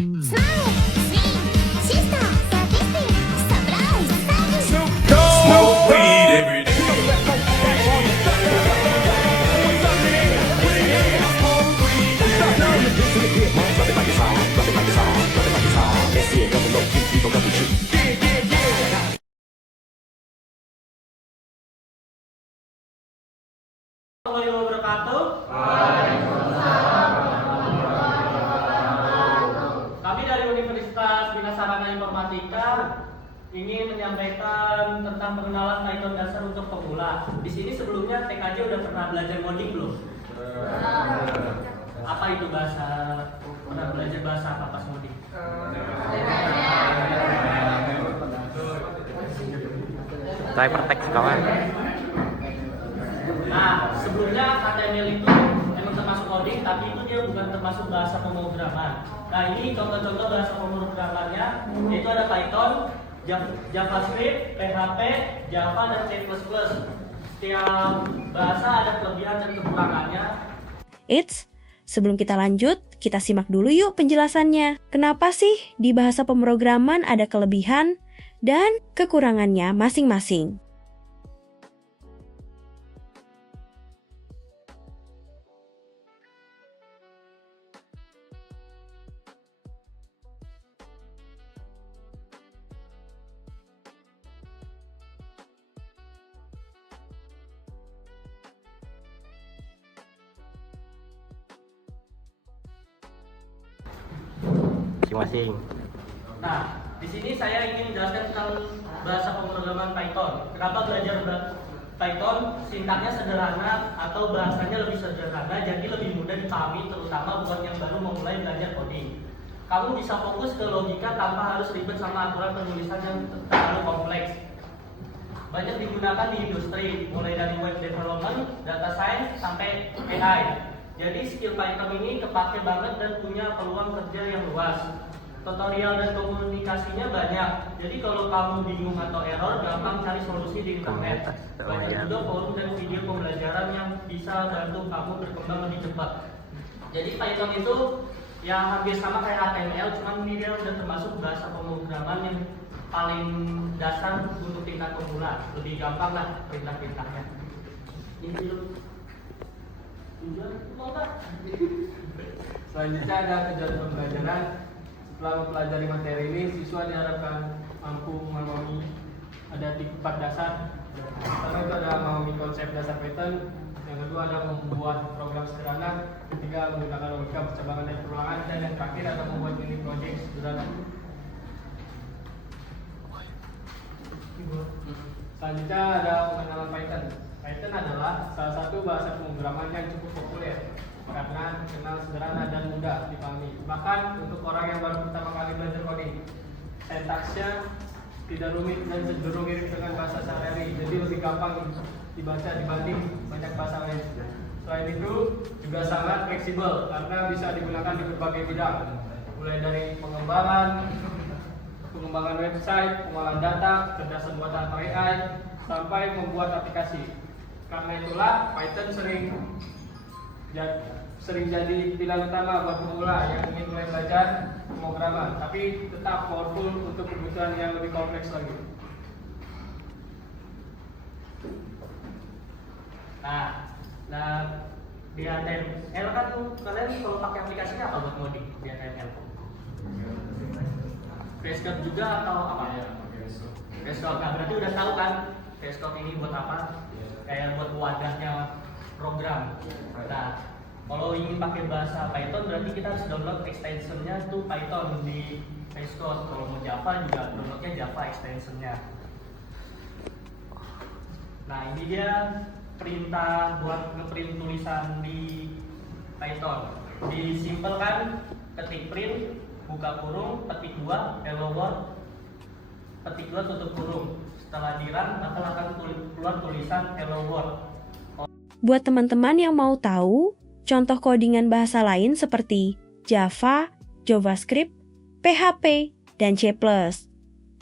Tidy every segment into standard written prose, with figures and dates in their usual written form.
Smoke weed every day. Warahmatullahi wabarakatuh. Kami dari Universitas Bina Sarana Informatika ingin menyampaikan tentang pengenalan Python dasar untuk pemula. Di sini sebelumnya TKJ udah pernah belajar coding belum? Apa itu bahasa? Pernah belajar bahasa apa pas coding? Hypertext kawan. Nah, sebelumnya HTML itu emang termasuk coding, tapi itu dia bukan termasuk bahasa pemrograman. Nah, ini contoh-contoh bahasa pemrogramannya, yaitu ada Python, JavaScript, PHP, Java, dan C++. Setiap bahasa ada kelebihan dan kekurangannya. Eits, sebelum kita lanjut, kita simak dulu yuk penjelasannya. Kenapa sih di bahasa pemrograman ada kelebihan dan kekurangannya masing-masing? Masing-masing. Nah, di sini saya ingin menjelaskan tentang bahasa pemrograman Python. Kenapa belajar Python? Sintaknya sederhana atau bahasanya lebih sederhana, jadi lebih mudah dipahami, terutama buat yang baru memulai belajar coding. Kamu bisa fokus ke logika tanpa harus ribet sama aturan penulisan yang terlalu kompleks. Banyak digunakan di industri, mulai dari web development, data science, sampai AI. Jadi skill Python ini kepake banget dan punya peluang kerja yang luas. Tutorial dan komunikasinya banyak. Jadi kalau kamu bingung atau error, gampang cari solusi di internet. Banyak juga forum dan video pembelajaran yang bisa bantu kamu berkembang lebih cepat. Jadi Python itu ya hampir sama kayak HTML, cuman dia udah termasuk bahasa pemrograman yang paling dasar untuk tingkat pemula. Lebih gampang lah perintah-perintahnya. Ini dulu. Selanjutnya ada tujuan pembelajaran. Setelah mempelajari materi ini, siswa diharapkan mampu memahami ada 4 dasar. Pertama itu ada memahami konsep dasar Python. Yang kedua ada membuat program sederhana. Ketiga menggunakan logika percambangan dan perulangan. Dan yang terakhir ada membuat mini project sederhana. Selanjutnya ada pengenalan Python. Python adalah salah satu bahasa pemrograman yang cukup populer karena dikenal sederhana dan mudah dipahami. Bahkan untuk orang yang baru pertama kali belajar coding, sintaksnya tidak rumit dan cenderung mirip dengan bahasa sehari-hari, jadi lebih gampang dibaca dibanding banyak bahasa lain. Selain itu juga sangat fleksibel karena bisa digunakan di berbagai bidang, mulai dari pengembangan website, pengolahan data, kecerdasan buatan atau AI, sampai membuat aplikasi. Karena itulah Python sering jadi pilihan utama buat pemula yang ingin mulai belajar pemrograman, tapi tetap powerful untuk kebutuhan yang lebih kompleks lagi. Nah di HTML kan kalian kalau pakai aplikasinya apa buat ngoding di HTML? VS Code juga atau apa? VS Code. Nah berarti udah tahu kan VS Code ini buat apa? Kayak buat wadahnya program. Nah, kalau ingin pakai bahasa Python berarti kita harus download extensionnya tuh Python di VS Code. Kalau mau Java juga downloadnya Java extensionnya. Nah ini dia perintah buat ngeprint tulisan di Python. Disimpelkan, ketik print, buka kurung, petik 2, hello world, petik 2 tutup kurung. Setelah dirun, maka akan keluar tulisan hello world. Buat teman-teman yang mau tahu contoh codingan bahasa lain seperti Java, JavaScript, PHP, dan C++,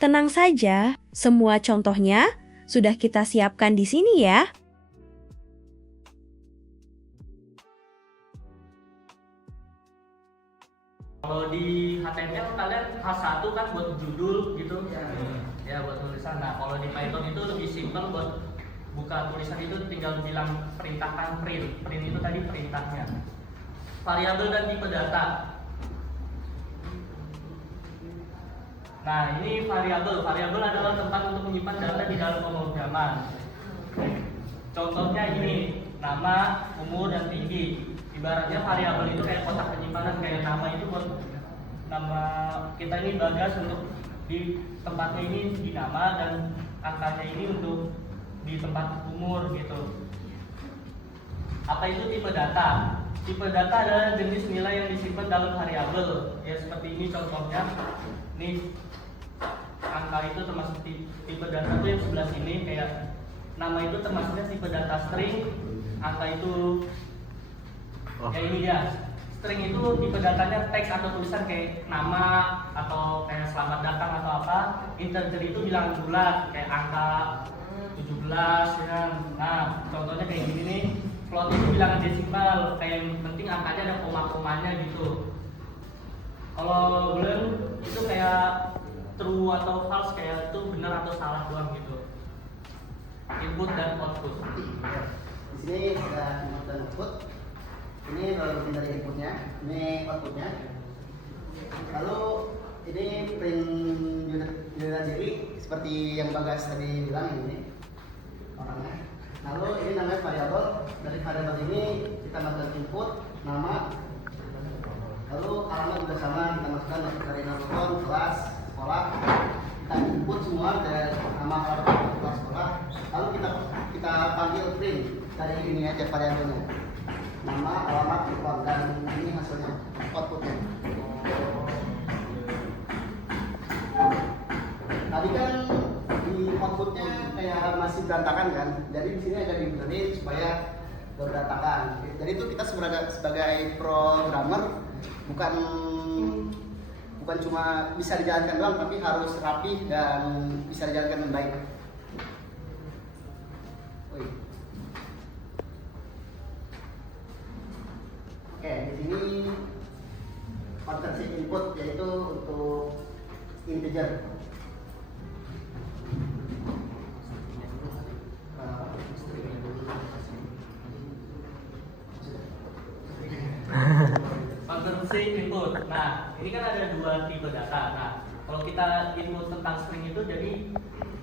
tenang saja, semua contohnya sudah kita siapkan di sini ya. Kalau di HTML kalian H1 kan buat judul gitu, ya buat tulisan. Nah kalau di Python itu lebih simpel, buat buka tulisan itu tinggal bilang perintahkan print. Print itu tadi perintahnya. Variabel dan tipe data. Nah ini variabel. Variabel adalah tempat untuk menyimpan data di dalam pemrograman. Contohnya ini, nama, umur, dan tinggi. Ibaratnya variabel itu kayak kotak penyimpanan, kayak nama itu buat nama kita ini Bagas untuk di tempatnya ini di nama, dan angkanya ini untuk di tempat umur gitu. Apa itu tipe data? Tipe data adalah jenis nilai yang disimpan dalam variabel. Ya seperti ini contohnya. Nih angka itu termasuk tipe data tuh yang sebelah sini, kayak nama itu termasuknya tipe data string, angka itu kayak ini ya. String itu tipe datanya teks atau tulisan kayak nama atau kayak selamat datang atau apa. Integer itu bilangan bulat kayak angka 17 ya. Nah, contohnya kayak gini nih. Float itu bilangan desimal, kayak yang penting angkanya ada koma-komanya gitu. Kalau boolean itu kayak true atau false, kayak itu benar atau salah doang gitu. Input dan output. Di sini ada input dan output. Ini bagian dari inputnya, ini outputnya. Lalu ini print unit diri seperti yang Bagas tadi bilang ini orangnya. Lalu ini namanya variabel. Dari variabel ini kita masukkan input, nama. Lalu alamat juga sama, kita masukkan dari telepon, kelas, sekolah. Kita input semua dari nama, alamat, kelas, sekolah. Lalu kita panggil print dari ini aja variabelnya. Nama, alamat, telepon, dan ini hasilnya, outputnya. Tadi kan di outputnya kayak masih berantakan kan, jadi di sini ada dibenerin supaya berantakan. Jadi itu kita sebagai programmer bukan cuma bisa dijalankan doang, tapi harus rapi dan bisa dijalankan dengan baik. Oke, di sini konversi input yaitu untuk integer. Konversi input. Nah, ini kan ada dua tipe data. Nah, kalau kita input tentang string itu jadi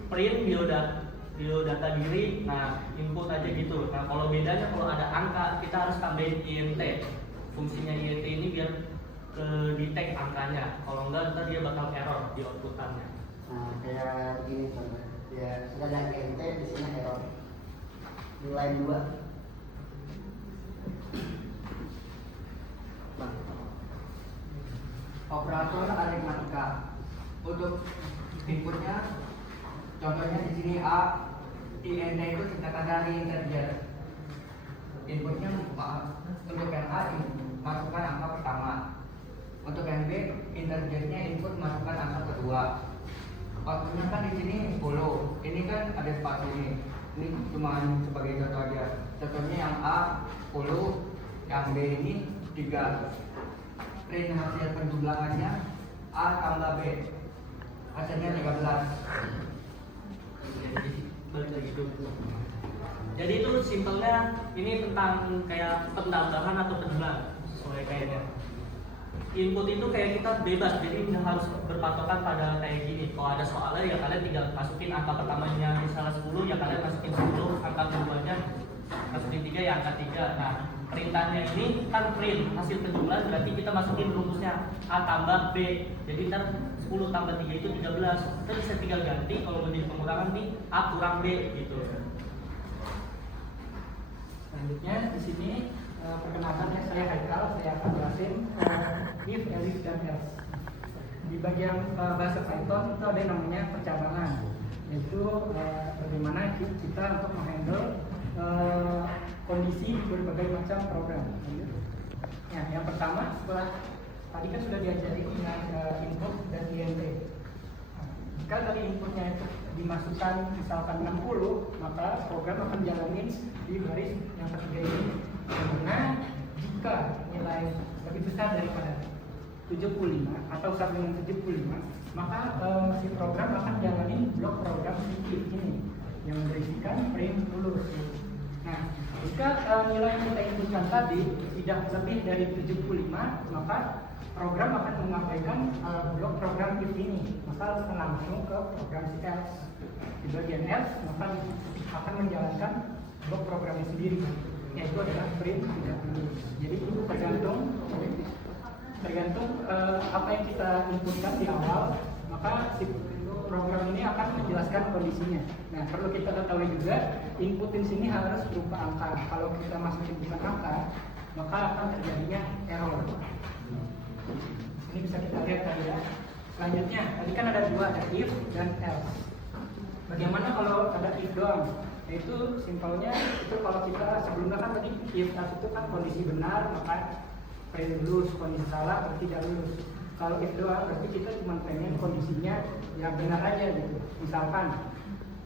print biodata diri. Nah, input aja gitu. Nah, kalau bedanya kalau ada angka kita harus tambahin int. Fungsinya int ini biar ke detect angkanya. Kalau enggak ntar dia bakal error di outputannya. Nah, kayak begini contohnya. Ya, sudah ada int di sini error. Di line 2. Operator aritmatika. Untuk inputnya, contohnya di sini A, int itu singkatan dari integer. Inputnya untuk yang A masukkan angka pertama. Untuk yang B, integernya input masukkan angka kedua. Outputnya kan di sini 10. Ini kan ada spasi ini. Ini cuma sebagai contoh aja. Contohnya yang A 10, yang B ini 3. Print hasil penjumlahannya A tambah B, hasilnya 13. Jadi itu simpelnya ini tentang kayak penambahan atau penjualan sesuai kayaknya. Input itu kayak kita bebas, jadi nggak harus berpatokan pada kayak gini. Kalau ada soalnya ya kalian tinggal masukin angka pertamanya misalnya 10, ya kalian masukin 10, angka keduanya masukin 3 ya angka 3. Nah, perintahnya ini kan print hasil penjumlahan, berarti kita masukin rumusnya A tambah B. Jadi ntar 10 tambah 3 itu 13. Kita bisa tinggal ganti kalau menjadi pengurangan nih A kurang B gitu. Selanjutnya di sini perkenalkan ya, saya Haikal, saya akan jelasin if, elif, dan else. Di bagian bahasa Python itu ada yang namanya percabangan, yaitu bagaimana kita untuk menghandle kondisi berbagai macam program. Ya, yang pertama setelah tadi kan sudah diajari dengan input dan int. Jika dari inputnya itu dimasukkan misalkan 60, maka program akan jalanin di baris yang ketiga ini. Karena jika nilai lebih besar daripada 75 atau sampai dengan 75, maka si program akan jalanin blok program fiktif ini yang berisikan print lulus. Nah, jika nilai yang kita inputkan tadi tidak lebih dari 75, maka program akan mengabaikan blok program if ini, maka akan langsung ke program si else. Di bagian else, maka akan menjalankan blok programnya sendiri, yaitu adalah print tidak lulus. Jadi itu tergantung apa yang kita inputkan di awal, maka si program ini akan menjelaskan kondisinya. Nah, perlu kita ketahui juga, input di sini harus berupa angka. Kalau kita masukin bukan angka, maka akan terjadinya error. Ini bisa kita lihat tadi ya. Selanjutnya, tadi kan ada dua, ada if dan else. Bagaimana kalau ada if doang? Yaitu simpelnya itu kalau kita sebelumnya kan tadi if else itu kan kondisi benar, maka print lulus, kondisi salah berarti tidak lulus. Kalau if doang berarti kita cuma pengen kondisinya yang benar aja gitu. Misalkan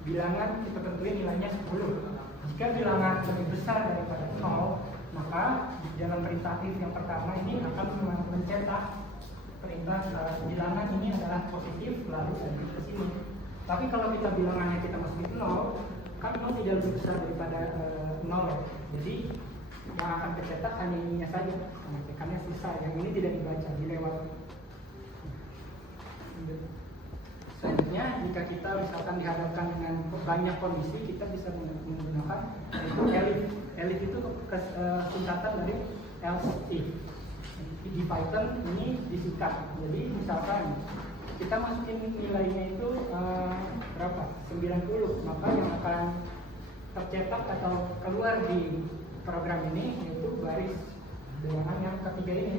bilangan kita tentuin nilainya 10. Jika bilangan lebih besar daripada 0, maka dalam perintah if yang pertama ini akan mencetak perintah bilangan ini adalah positif lalu lanjut ke sini. Tapi kalau kita bilangannya kita masukin 0, kan 0 tidak lebih besar daripada 0. Jadi yang akan tercetak hanya ininya saja, pengecekannya selesai. Yang ini tidak dibaca, dilewat. Selanjutnya, jika kita misalkan dihadapkan dengan banyak kondisi, kita bisa menggunakan yaitu elif. Elif itu singkatan dari else if. Di Python ini disikat. Jadi misalkan kita masukin nilainya itu berapa? 90, maka yang akan tercetak atau keluar di program ini yaitu baris bilangan yang ketiga ini.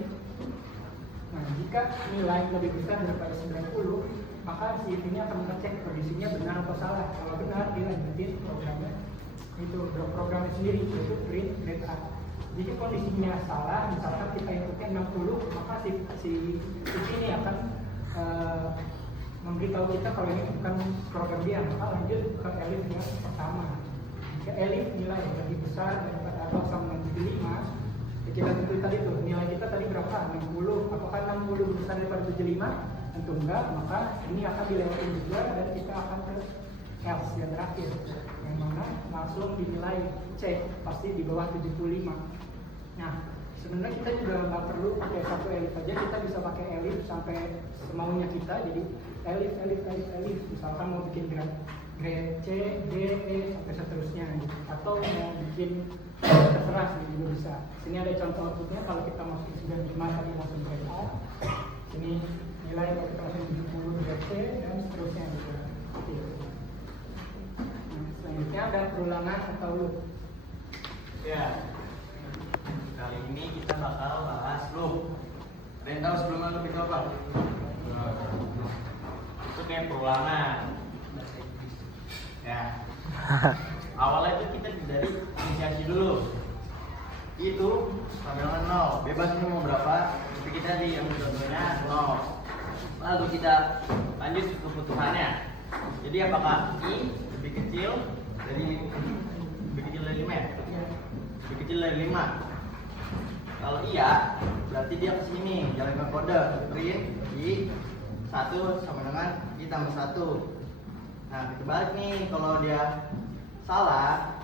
Nah, jika nilai lebih besar daripada 90, maka si if ini akan mengecek kondisinya benar atau salah. Kalau benar, dilanjutin programnya itu programnya sendiri yaitu print grade A. Jika kondisinya salah, misalkan kita inputnya 60, maka si ini akan memberitahu kita kalau ini bukan program dia, maka lanjut ke elif yang pertama. Jika elif nilai lebih besar daripada atau sama dengan 75, kita tentu tadi tuh nilai kita tadi berapa? 60. Apakah 60 besar daripada 75? Tentu enggak, maka ini akan dilewatin juga dan kita akan ke else yang terakhir, yang mana langsung dinilai C pasti di bawah 75. Nah, sebenarnya kita juga nggak perlu pakai satu elif aja, kita bisa pakai elif sampai semaunya kita. Jadi elif, misalkan mau bikin grade C, D, E sampai seterusnya gitu. Atau mau bikin terserah sih juga bisa. Sini ada contoh outputnya, kalau kita masukin 95 tadi langsung grade A. Sini nilai kalau kita masukin 70 grade C dan seterusnya gitu. Nah, selanjutnya ada perulangan atau loop. Ya. Kali ini kita bakal bahas loop. Ada yang tahu sebelumnya loop itu apa? Itu kayak perulangan. Ya. Awalnya itu kita dari inisiasi dulu. Itu sampai dengan 0. Bebas ini mau berapa? Tapi kita di yang contohnya 0. Lalu kita lanjut ke kebutuhannya. Jadi apakah I lebih kecil dari 5 ya? Lebih kecil dari 5. Kalau iya, berarti dia ke sini, jalankan kode print I 1 sama dengan I tambah 1. Nah, kita balik nih, kalau dia salah,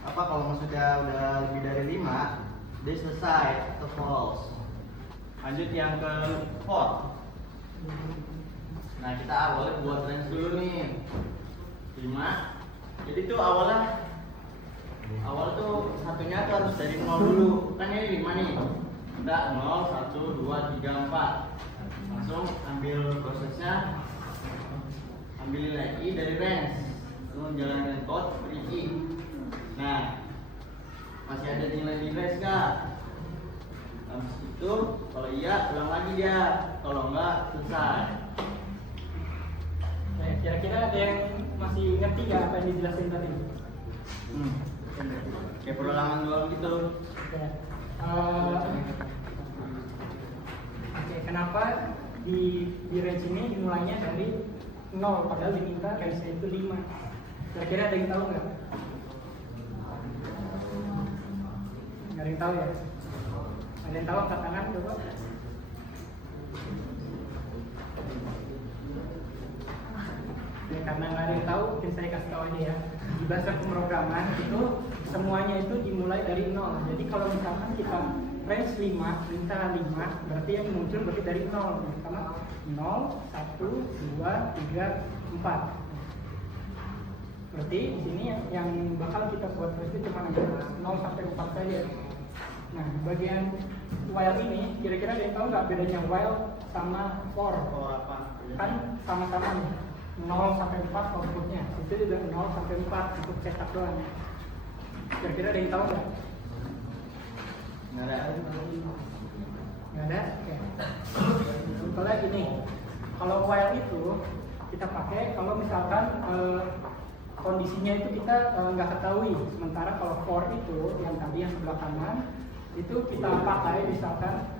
apa kalau maksudnya udah lebih dari 5, dia selesai atau false. Lanjut yang ke for. Nah, kita awalnya buat range dulu nih 5. Jadi tuh awal tuh satunya tuh harus dari 0 dulu. Kan ini 5 nih. Kita 0, 1, 2, 3, 4. Langsung ambil prosesnya, ambil nilai I dari range, lalu menjalankan code beri I. Nah, masih ada nilai di range nggak? Habis itu kalau iya ulang lagi dia, kalau enggak selesai. Nah, kira-kira ada yang masih ngerti nggak apa yang dijelasin tadi? Kayak perulangan doang gitu. Ya. Oke, kenapa di range ini dimulainya dari 0 padahal diminta range-nya itu 5? Kira-kira ada yang tahu nggak? Nggak ada yang tahu ya? Ada yang tahu angkat tangan coba? Ya, karena nggak ada yang tahu, mungkin saya kasih tahu aja ya. Di bahasa pemrograman itu semuanya itu dimulai dari 0. Jadi kalau misalkan kita range 5, perintah 5, berarti yang muncul berarti dari 0. Karena 0, 1, 2, 3, 4. Berarti di sini yang bakal kita buat itu cuma ada 0 sampai 4 saja. Nah, bagian while ini kira-kira ada yang tahu nggak bedanya while sama for? For apa? Kan sama-sama nih. 0 sampai 4 outputnya, itu juga 0 sampai 4 untuk cetak doang. Kira-kira ada yang tahu nggak? Nggak ada. Nggak ada? Oke. Contohnya gini, kalau while itu kita pakai kalau misalkan kondisinya itu kita nggak ketahui. Sementara kalau for itu yang tadi yang sebelah kanan itu kita pakai misalkan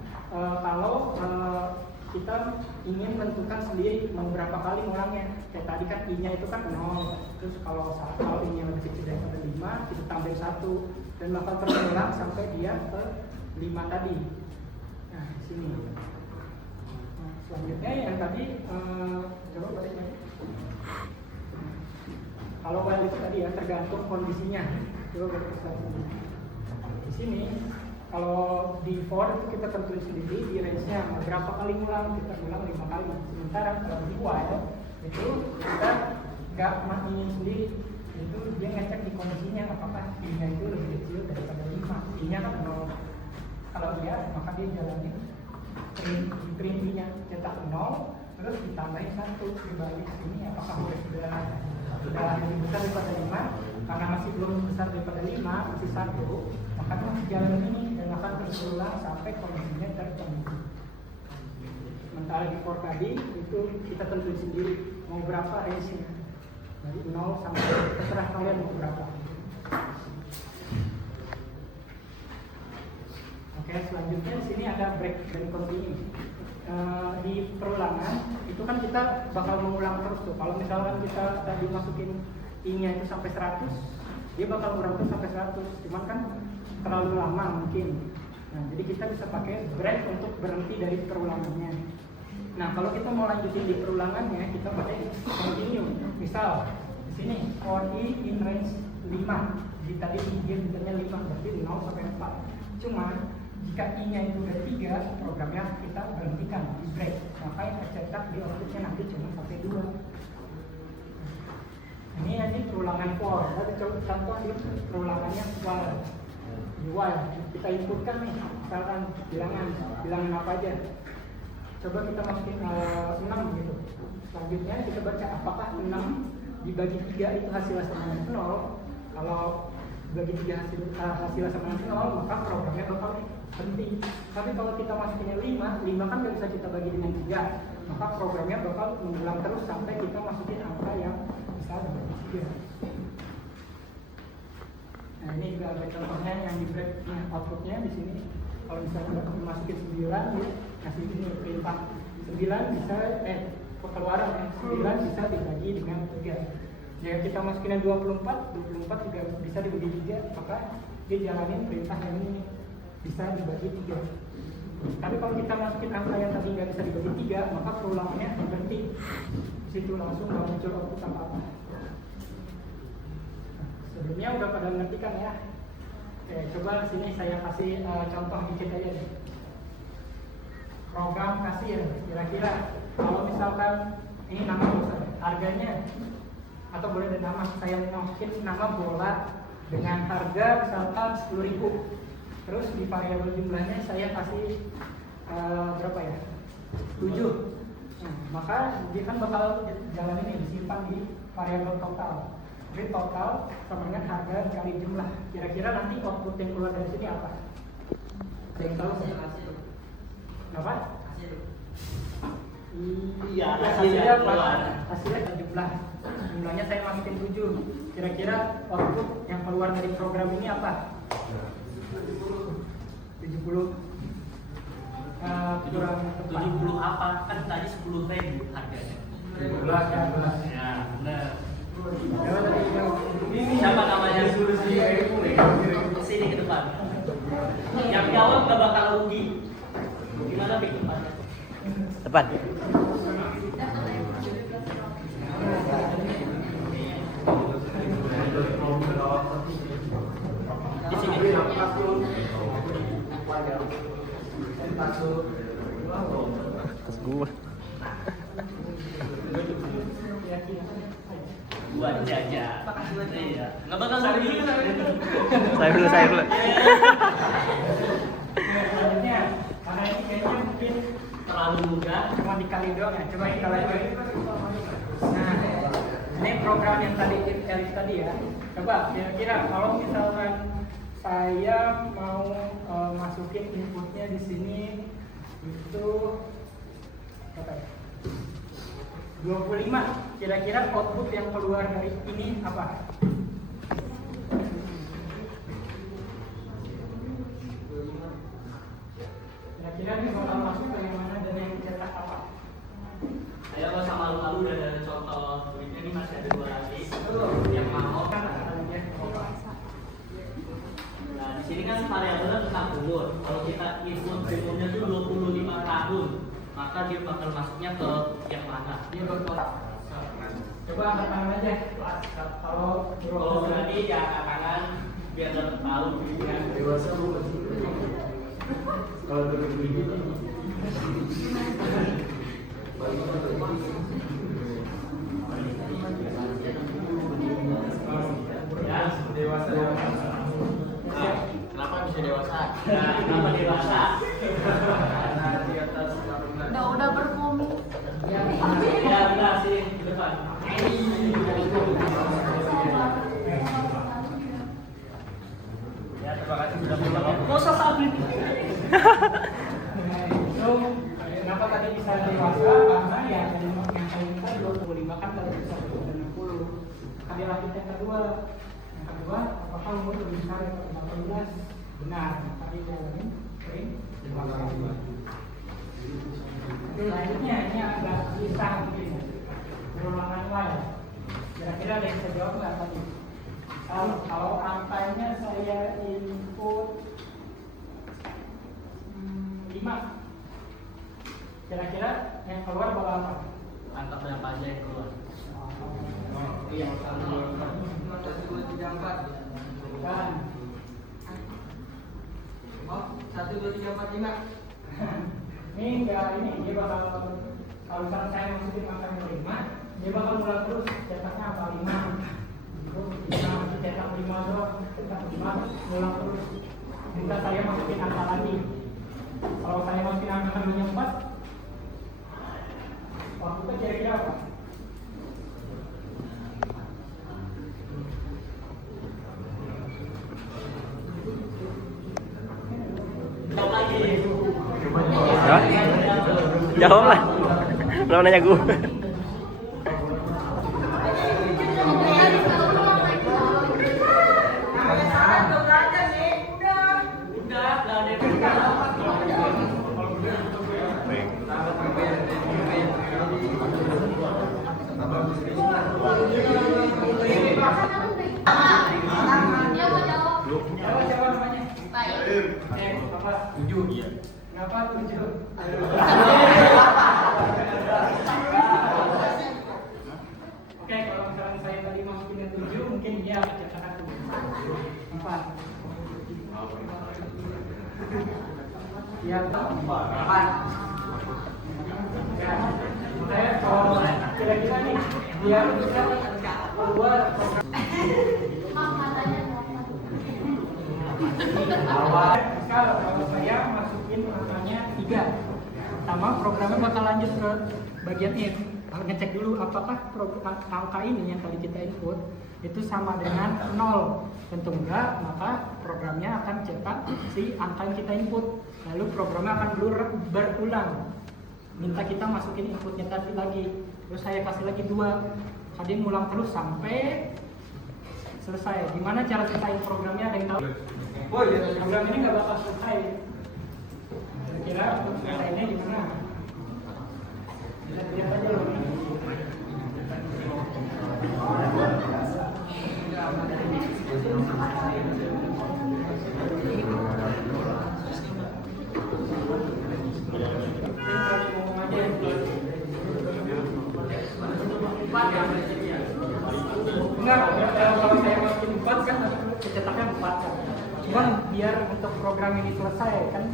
kalau kita ingin menentukan sendiri mau berapa kali ngulangnya. Kayak tadi kan i-nya itu kan 0. Terus kalau i-nya lebih kecil daripada 5, kita tambah 1 dan bakal terus ulang sampai dia ke 5 tadi. Nah, di sini. Nah, selanjutnya yang tadi coba balik lagi. Kalau while itu tadi ya tergantung kondisinya. Coba balik ke slide ini. Di sini kalau di for itu kita tentuin sendiri di range-nya berapa kali ngulang, kita ulang 5 kali. Sementara kalau di while itu kita nggak matiin sendiri, itu dia ngecek di kondisinya apakah i-nya itu lebih kecil daripada 5. I-nya kan 0. Kalau iya maka dia jalanin print i-nya cetak 0 terus ditambahin 1 dibalik sini apakah sudah lebih besar daripada 5. Karena masih belum besar daripada 5, masih 1, maka masih jalan ini dan akan terus berulang sampai kondisinya terpenuhi. Sementara di for tadi itu kita tentuin sendiri mau berapa range-nya dari 0 sampai terserah kalian mau berapa. Oke, selanjutnya di sini ada break dan continue. Di perulangan itu kan kita bakal mengulang terus tuh. Kalau misalkan kita tadi masukin i-nya itu sampai 100, dia bakal ngulang terus sampai 100. Cuman kan terlalu lama mungkin. Nah, jadi kita bisa pakai break untuk berhenti dari perulangannya. Nah, kalau kita mau lanjutin di perulangannya, kita pakai continue. Misal di sini for i in range 5. Di tadi dia bintangnya 5, berarti 0 sampai 4. Cuma jika i-nya itu udah 3, programnya kita berhentikan di break. Maka yang tercetak di outputnya nanti cuma sampai 2. Ini perulangan for. Tadi contoh di perulangannya while. Di while kita inputkan nih, misalkan bilangan apa aja. Coba kita masukin 6 gitu. Selanjutnya kita baca apakah 6 dibagi 3 itu hasilnya sama dengan 0. Kalau dibagi 3 hasilnya sama dengan 0, maka programnya bakal berhenti. Tapi kalau kita masukinnya 5 kan nggak bisa kita bagi dengan 3, maka programnya bakal mengulang terus sampai kita masukin angka yang bisa dibagi 3. Nah, ini juga ada contohnya yang di break outputnya di sini. Kalau misalnya masukin 9, ya kasih ini perintah 9 bisa keluaran ya 9 bisa dibagi dengan 3. Jika kita masukin 24 juga bisa dibagi 3, maka dia jalanin perintah yang ini bisa dibagi 3. Tapi kalau kita masukin angka yang tadi nggak bisa dibagi 3, maka perulangannya berhenti. Di situ langsung nggak muncul output apa-apa. Sebelumnya udah pada mengerti kan ya? Oke, coba sini saya kasih contoh dikit aja deh. Program kasir, kira-kira kalau misalkan ini nama harganya, atau boleh ada nama, saya masukin nama bola dengan harga misalkan 10.000. Terus di variabel jumlahnya saya kasih berapa ya? 7. Nah, maka dia kan bakal jalan ini disimpan di variabel total. Jadi total sama dengan harga kali jumlah. Kira-kira nanti output yang keluar dari sini apa? Ada yang tahu? Apa? Iya, hasilnya keluar. Hasilnya jumlahnya saya masukin 7. Kira-kira output yang keluar dari program ini apa? 70. Kurang tepat. 70 apa? Kan tadi 10.000 harganya. 12. Ya, benar. Ini Siapa namanya? Sini ke depan. Yang jawab gak bakal rugi. Gimana Pik tempatnya? Depan. Di sini. Terus gua. Buat jajan. Iya. Nggak bakal rugi. Saya dulu. Selanjutnya, karena ini kayaknya mungkin Terlalu mudah. cuma dikali doang ya. Coba kita lanjut. Nah, ini program yang tadi Elis tadi ya. Coba kira-kira kalau misalkan saya mau masukin inputnya di sini itu apa ya? 25. Kira-kira output yang keluar dari ini apa? Kira-kira ini bakal masuk ke yang mana dan yang dicetak apa? Ayo nggak usah malu-malu udah ada contoh duitnya ini masih ada 2 lagi. Yang mau kan ada. Nah di sini kan variabelnya tentang umur. Kalau kita input umurnya itu 25 tahun, maka dia bakal masuknya ke yang mana? Dia berkotak. Coba angkat tangan aja. Kalau Kalau berani ya angkat tangan biar dapat tahu duitnya. Dewasa bu. Kalau Ya, dewasa. Kenapa bisa dewasa? nah, kenapa dewasa? Karena di atas 16. Udah berkomis. Ya udah sih di depan. Ya terima kasih sudah menjawab. Nggak usah sabit. itu kenapa tadi bisa dewasa? Karena ya tadi yang saya minta 25 kan kalau bisa 60. Kali lanjut yang kedua. Yang kedua, apakah umur lebih besar dari 18? Benar. Tadi jawabin sering. Selanjutnya ini agak susah mungkin. Berulangan lain. Kira-kira ada yang bisa jawab nggak tadi? Kalau angkanya saya input 5, kira-kira yang keluar bakal apa? Angka berapa aja yang keluar? Iya, 1, 2, 3, 4. Bukan. Oh, 1, 2, 3, 4, 5. Ini enggak, ini dia bakal, kalau misalnya saya masukin angka 5, dia bakal mulai terus cetaknya apa 5. Cetak 5 doang, cetak 5, ngulang terus. Minta saya masukin angka lagi. Kalau saya masukin angka 4, waktu itu kira-kira apa? Jawab lagi. Jawab lah. Belum nanya gue. Udah, nggak ada yang Siapa namanya? Baik. Apa? 7 iya. Kenapa 7? Oke, kalau misalnya saya tadi masukin 7, mungkin dia cetakan 4. Ya, 4. Ya, saya kalau kira-kira nih, biar bisa keluar. Kalau saya masukin angkanya 3, sama programnya bakal lanjut ke bagian if. Ngecek dulu apakah angka ini yang tadi kita input itu sama dengan 0. Tentu enggak, maka programnya akan cetak si angka yang kita input. Lalu programnya akan berulang. Minta kita masukin inputnya tadi lagi. Terus saya kasih lagi 2. Tadi ngulang terus sampai selesai. Gimana cara selesai programnya, ada yang tahu? Oh iya, program ini nggak bakal selesai. Kira-kira untuk selesainya gimana? Lihat aja loh. Ngomong aja. cetaknya 4 kan. Cuman biar untuk program ini selesai kan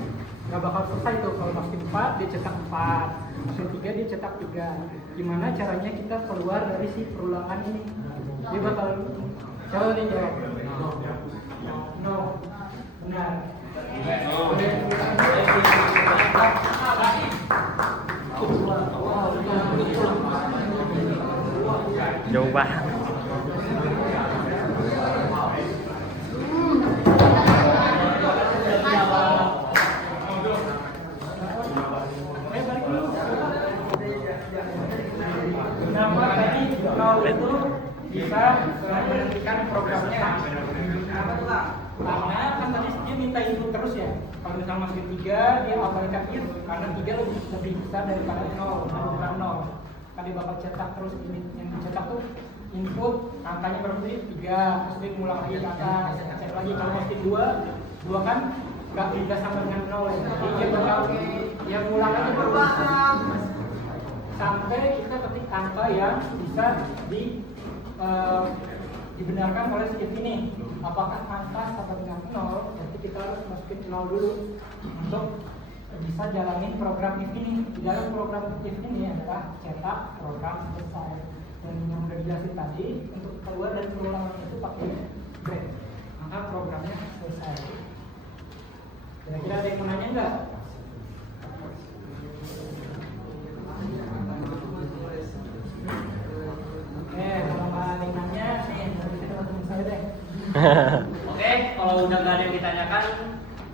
nggak bakal selesai tuh kalau masukin 4 dia cetak 4, masukin 3 dia cetak 3. Gimana caranya kita keluar dari si perulangan ini? Dia bakal coba nih jawab. No. Benar. Jauh banget. Kenapa tadi nol itu bisa menghentikan programnya? Karena kan tadi dia minta input terus ya. Kalau misalnya masukin 3, dia abaikan if karena 3 lebih besar daripada 0, bukan 0. Kan dia bakal cetak terus, ini yang dicetak tuh input angkanya berapa sih? 3, terus dia ngulang lagi ke atas, cek lagi. Kalau masukin 2 kan nggak tidak sama dengan 0 ya. Jadi dia bakal yang ngulang aja terus sampai kita ketik angka yang bisa dibenarkan oleh si if ini. Apakah angka sama dengan 0? Berarti kita harus masukin 0 dulu untuk bisa jalanin program if ini. Di dalam program if ini adalah cetak program selesai. Dan yang udah dijelasin tadi, untuk keluar dari perulangan itu pakai break, maka programnya selesai. Kira-kira ada yang mau nanya nggak? Oke, kalau ada yang nanya, nih dari teman-teman saya deh. Oke, kalau udah nggak ada yang ditanyakan,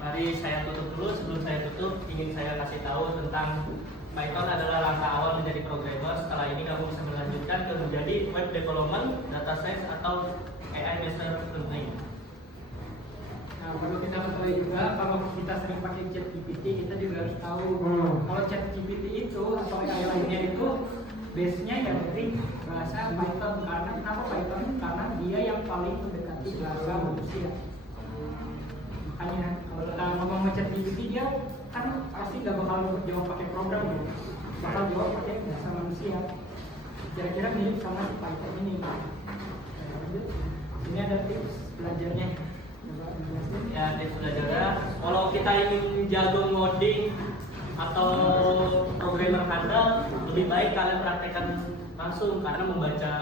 mari saya tutup dulu. Sebelum saya tutup, ingin saya kasih tahu tentang Python adalah langkah awal menjadi programmer. Setelah ini kamu bisa melanjutkan ke menjadi web development, data science, atau AI machine learning. Nah, perlu kita ketahui juga kalau kita sering pakai ChatGPT, kita juga harus tahu kalau ChatGPT itu atau AI lainnya itu base-nya ya dari bahasa Python. Karena kenapa Python? Karena dia yang paling mendekati bahasa manusia. Makanya kalau kita ngomong ChatGPT, dia kan pasti nggak bakal jawab pakai program ya, bakal jawab pakai bahasa manusia. Kira-kira mirip sama si Python ini. Ini ada tips belajarnya. Ya, tips belajarnya, kalau kita ingin jago ngoding atau programmer handal, lebih baik kalian praktekkan langsung, karena membaca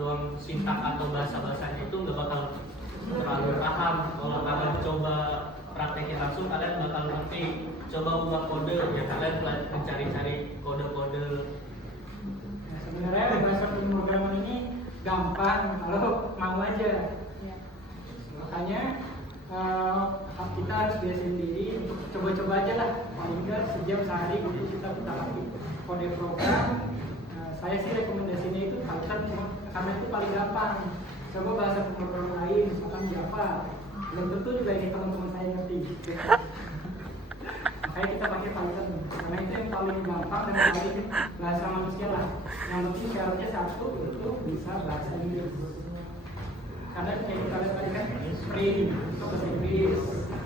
doang sintak atau bahasa-bahasanya itu nggak bakal terlalu paham. Kalau kalian coba praktekin langsung, kalian bakal ngerti. Coba ubah kode, ya kalian mencari-cari kode-kode. Nah, sebenarnya bahasa pemrograman ini gampang kalau mau aja. Makanya kita harus biasain diri untuk coba-coba aja lah, paling enggak sejam sehari gitu kita lagi kode program. Saya sih rekomendasinya itu Python karena itu paling gampang. Coba bahasa pemrograman lain, misalkan Java, belum tentu juga ini teman-teman saya ngerti. Makanya kita pakai Python karena itu yang paling gampang dan paling bahasa manusia lah. Yang penting syaratnya satu itu bisa bahasa Inggris. Karena kayak kita lihat tadi kan print itu bahasa Inggris,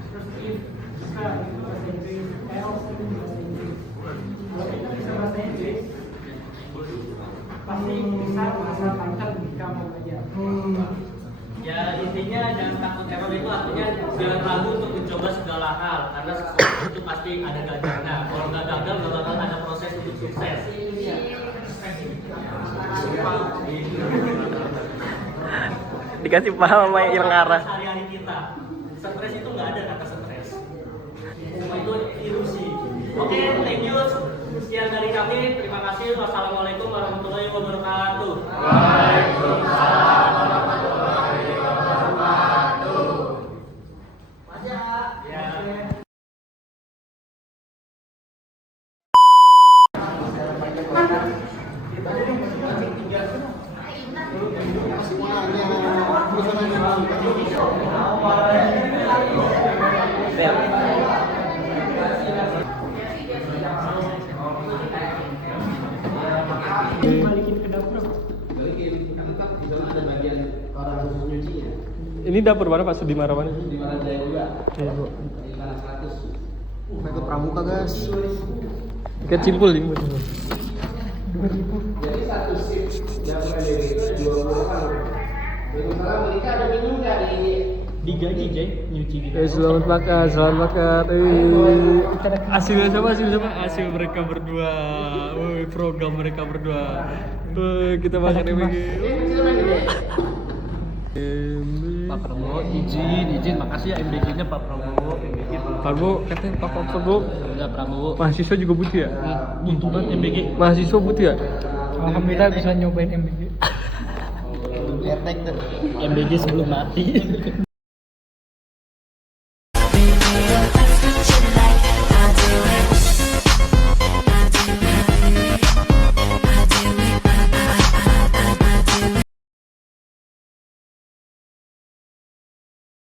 terus if bisa itu bahasa Inggris, else itu bahasa Inggris. Kalau kita bisa bahasa Inggris, pasti bisa bahasa Python jika mau belajar. Ya intinya jangan takut error, itu artinya jangan ragu untuk mencoba segala hal, karena sesuatu itu pasti ada gagalnya. Kalau nggak gagal nggak bakal ada proses untuk sukses. Dikasih paham sama yang arah. Hari-hari kita, stres itu nggak ada kata stres. Semua itu ilusi. Oke, thank you. Sekian dari kami. Terima kasih. Wassalamualaikum warahmatullahi wabarakatuh. Waalaikumsalam. Balikin ke dapur. Ini dapur mana Pak Sudimara mana? Sudimara Jaya juga. Iya Bu. Di tanah 100. Mereka pramuka guys. Ikan cimpul ini. Jadi satu shift yang PDW itu ada 20 orang. Jadi misalnya menikah ada minum nggak di digaji Jay nyuci gitu. Selamat makan, selamat makan. Hasilnya siapa? Hasil mereka berdua. Woi, program mereka berdua. Kita makan MBG. Pak Prabowo izin makasih ya MBG-nya Pak Prabowo. Pak Prabowo katanya Pak Prabowo. Ya Prabowo. Mahasiswa juga butuh ya? Butuh banget MBG. Mahasiswa butuh ya? Alhamdulillah bisa nyobain MBG. MBG sebelum mati.